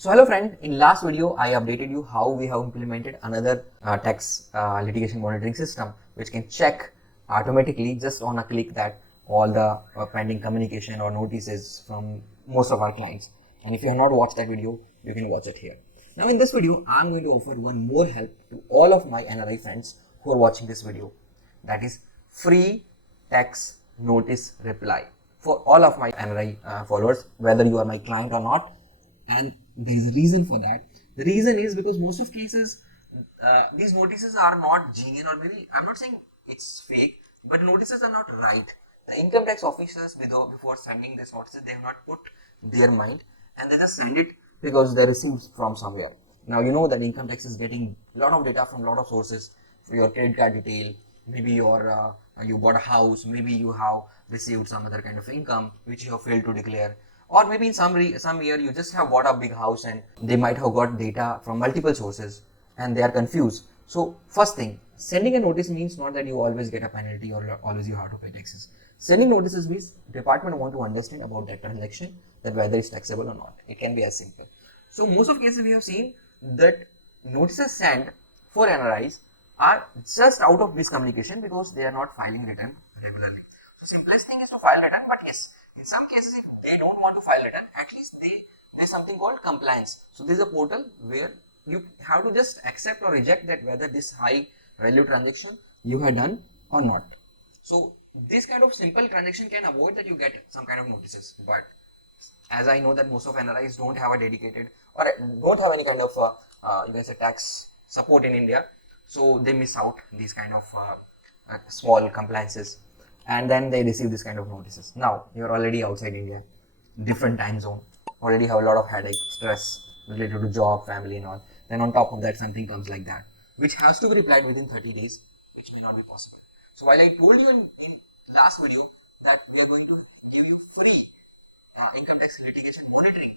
So hello friend, in last video I updated you how we have implemented another tax litigation monitoring system which can check automatically just on a click that all the pending communication or notices from most of our clients. And if you have not watched that video, you can watch it here. Now in this video, I'm going to offer one more help to all of my NRI friends who are watching this video. That is free tax notice reply for all of my NRI followers, whether you are my client or not. And there is a reason for that. The reason is because most of cases, these notices are not genuine, or maybe I'm not saying it's fake, but notices are not right. The income tax officers, before sending these notices, they have not put their mind and they just send it because they received from somewhere. Now you know that income tax is getting a lot of data from a lot of sources, for your credit card detail, maybe your you bought a house, maybe you have received some other kind of income which you have failed to declare. Or maybe in some year you just have bought a big house and they might have got data from multiple sources and they are confused. So first thing, sending a notice means not that you always get a penalty or always you have to pay taxes. Sending notices means department want to understand about that transaction, that whether it's taxable or not. It can be as simple. So most of cases we have seen that notices sent for NRIs are just out of miscommunication because they are not filing return regularly. So simplest thing is to file return, but yes, in some cases if they don't want to file return, at least there's something called compliance. So this is a portal where you have to just accept or reject that whether this high value transaction you have done or not. So this kind of simple transaction can avoid that you get some kind of notices. But as I know that most of NRIs don't have a dedicated or don't have any kind of you can say tax support in India, so they miss out these kind of small compliances. And then they receive this kind of notices. Now you're already outside India, different time zone, already have a lot of headache, stress related to job, family and all. Then on top of that something comes like that, which has to be replied within 30 days, which may not be possible. So while I told you in last video that we are going to give you free income tax litigation monitoring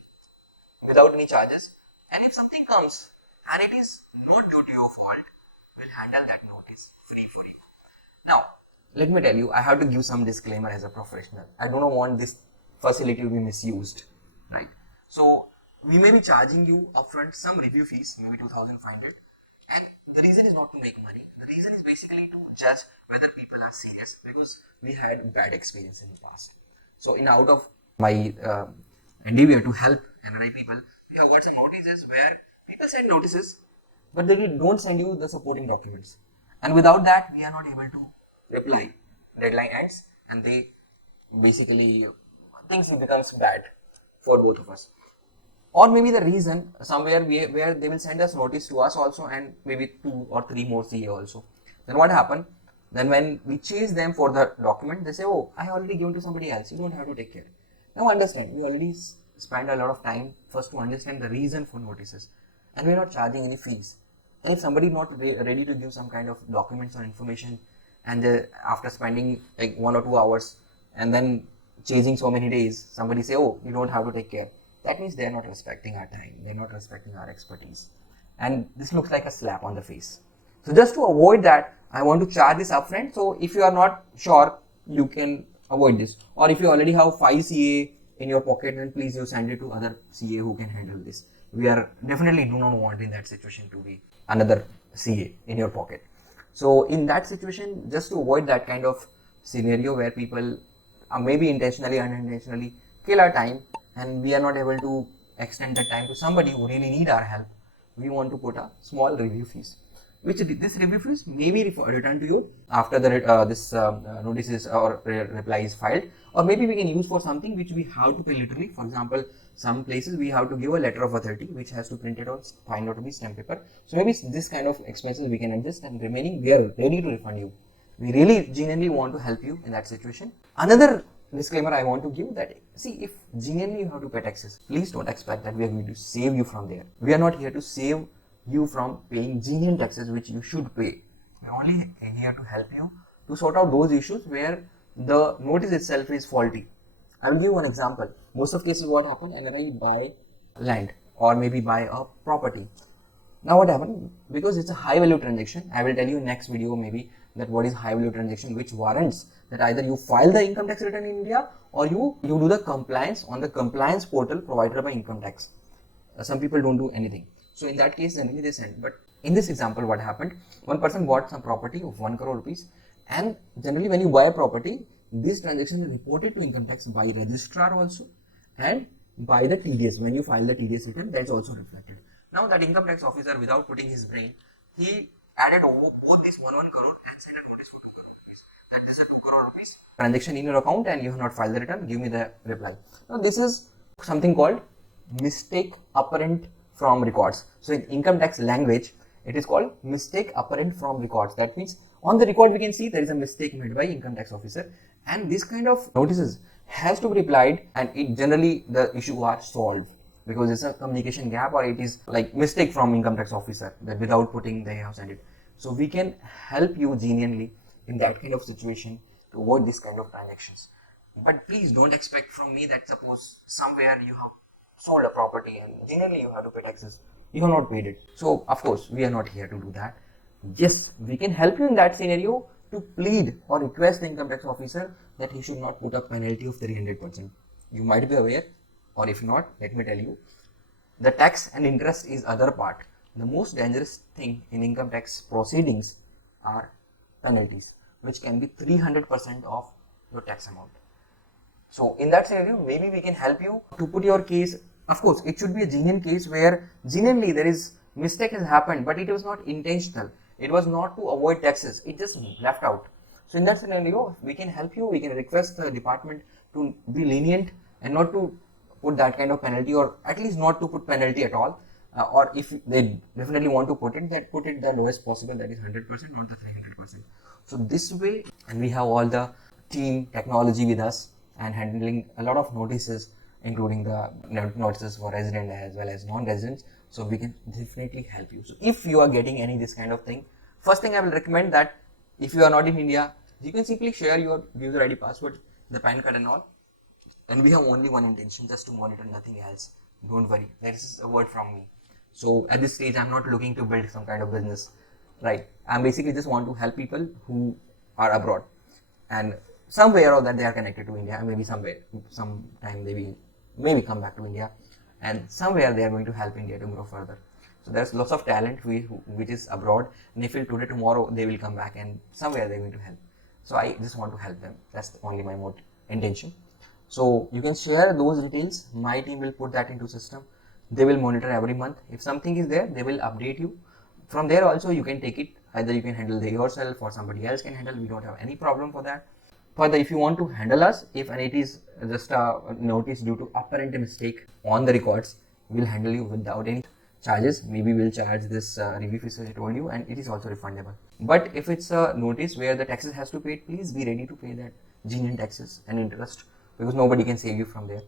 without any charges, and if something comes and it is not due to your fault, we'll handle that notice free for you. Now let me tell you, I have to give some disclaimer as a professional. I don't want this facility to be misused, right? So we may be charging you upfront some review fees, maybe 2,500, and the reason is not to make money. The reason is basically to judge whether people are serious, because we had bad experience in the past. So in out of my endeavor to help NRI people, we have got some notices where people send notices, but they don't send you the supporting documents, and without that we are not able to reply. Deadline ends and they basically things becomes bad for both of us. Or maybe the reason somewhere where they will send us notice to us also and maybe 2 or 3 more CA also. Then what happened? Then when we chase them for the document, they say, oh, I already given to somebody else, you don't have to take care. Now understand, we already spend a lot of time first to understand the reason for notices, and we are not charging any fees. And if somebody not ready to give some kind of documents or information, and after spending like 1 or 2 hours and then chasing so many days, somebody say, oh, you don't have to take care. That means they are not respecting our time, they are not respecting our expertise, and this looks like a slap on the face. So just to avoid that, I want to charge this upfront. So if you are not sure, you can avoid this. Or if you already have 5 CA in your pocket, then please you send it to other CA who can handle this. We are definitely do not want in that situation to be another CA in your pocket. So in that situation, just to avoid that kind of scenario where people maybe intentionally or unintentionally kill our time and we are not able to extend that time to somebody who really need our help, we want to put a small review fees, which this review fees may be returned to you after the this notices or reply is filed, or maybe we can use for something which we have to pay literally. For example, some places we have to give a letter of authority which has to print it out, find out to be stamp paper. So maybe this kind of expenses we can adjust, and remaining we are ready to refund you. We really genuinely want to help you in that situation. Another disclaimer I want to give that, see, if genuinely you have to pay taxes, please don't expect that we are going to save you from there. We are not here to save you from paying genuine taxes which you should pay. We are only here to help you to sort out those issues where the notice itself is faulty. I will give you one example. Most of cases what happen, NRI buy land or maybe buy a property. Now what happened, because it's a high value transaction, I will tell you in next video maybe that what is high value transaction, which warrants that either you file the income tax return in India or you do the compliance on the compliance portal provided by income tax. some people don't do anything. So in that case, generally they send. But in this example, what happened? One person bought some property of 1 crore rupees, and generally when you buy a property, this transaction is reported to income tax by registrar also, and by the TDS. When you file the TDS return, that's also reflected. Now that income tax officer, without putting his brain, he added over both this 1 crore and sent a notice for 2 crore rupees. That is a 2 crore rupees transaction in your account, and you have not filed the return. Give me the reply. Now this is something called mistake apparent from records. So in income tax language, it is called mistake apparent from records. That means on the record we can see there is a mistake made by income tax officer, and this kind of notices has to be replied, and it generally the issue are solved because it's a communication gap, or it is like mistake from income tax officer that without putting they have sent it. So we can help you genuinely in that kind of situation to avoid this kind of transactions. But please don't expect from me that suppose somewhere you have sold a property and generally you have to pay taxes, you have not paid it. So of course we are not here to do that. Yes, we can help you in that scenario to plead or request the income tax officer that he should not put a penalty of 300%. You might be aware, or if not, let me tell you, the tax and interest is other part. The most dangerous thing in income tax proceedings are penalties, which can be 300% of your tax amount. So in that scenario, maybe we can help you to put your case. Of course, it should be a genuine case where genuinely there is mistake has happened, but it was not intentional. It was not to avoid taxes. It just left out. So in that scenario, we can help you. We can request the department to be lenient and not to put that kind of penalty, or at least not to put penalty at all. Or if they definitely want to put it, that put it the lowest possible, that is 100%, not the 300%. So this way, and we have all the team technology with us and handling a lot of notices, including the notices for resident as well as non-residents. So we can definitely help you. So if you are getting any this kind of thing, first thing I will recommend that if you are not in India, you can simply share your user ID, password, the PAN card and all. And we have only one intention, just to monitor, nothing else. Don't worry, that is a word from me. So at this stage, I'm not looking to build some kind of business, right? I'm basically just want to help people who are abroad, and somewhere or that they are connected to India, maybe somewhere, sometime they will maybe come back to India, and somewhere they are going to help India to grow further. So there's lots of talent which is abroad, and they feel today, tomorrow they will come back, and somewhere they're going to help. So I just want to help them. That's only my intention. So you can share those details. My team will put that into system. They will monitor every month. If something is there, they will update you. From there also you can take it. Either you can handle it yourself or somebody else can handle. We don't have any problem for that. Further, if you want to handle us, if it is just a notice due to apparent mistake on the records, we'll handle you without any charges. Maybe we'll charge this review fees as I told you, and it is also refundable. But if it's a notice where the taxes has to pay, please be ready to pay that genuine taxes and interest, because nobody can save you from there,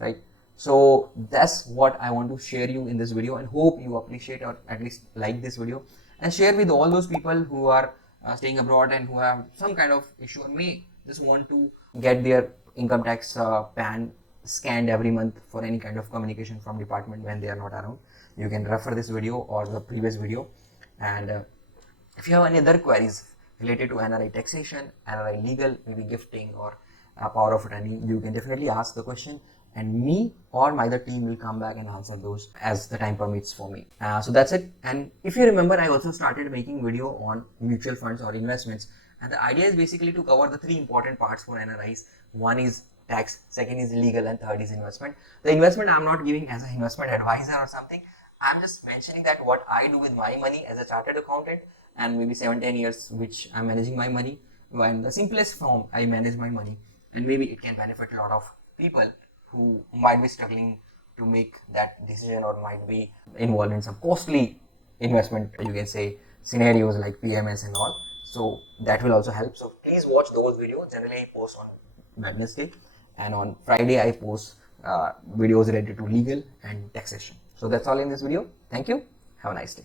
right? So that's what I want to share you in this video, and hope you appreciate or at least like this video, and share with all those people who are staying abroad and who have some kind of issue or may just want to get their income tax PAN scanned every month for any kind of communication from department when they are not around. You can refer this video or the previous video, and if you have any other queries related to NRI taxation, NRI legal, maybe gifting or power of attorney, you can definitely ask the question, and me or my other team will come back and answer those as the time permits for me. So that's it. And if you remember, I also started making video on mutual funds or investments, and the idea is basically to cover the three important parts for NRIs. One is tax, second is legal, and third is investment. The investment I'm not giving as an investment advisor or something. I'm just mentioning that what I do with my money as a chartered accountant, and maybe 7-10 years which I'm managing my money. In the simplest form, I manage my money, and maybe it can benefit a lot of people who might be struggling to make that decision or might be involved in some costly investment, you can say, scenarios like PMS and all. So that will also help. So please watch those videos. Generally I post on Wednesday, and on Friday I post videos related to legal and taxation. So that's all in this video. Thank you. Have a nice day.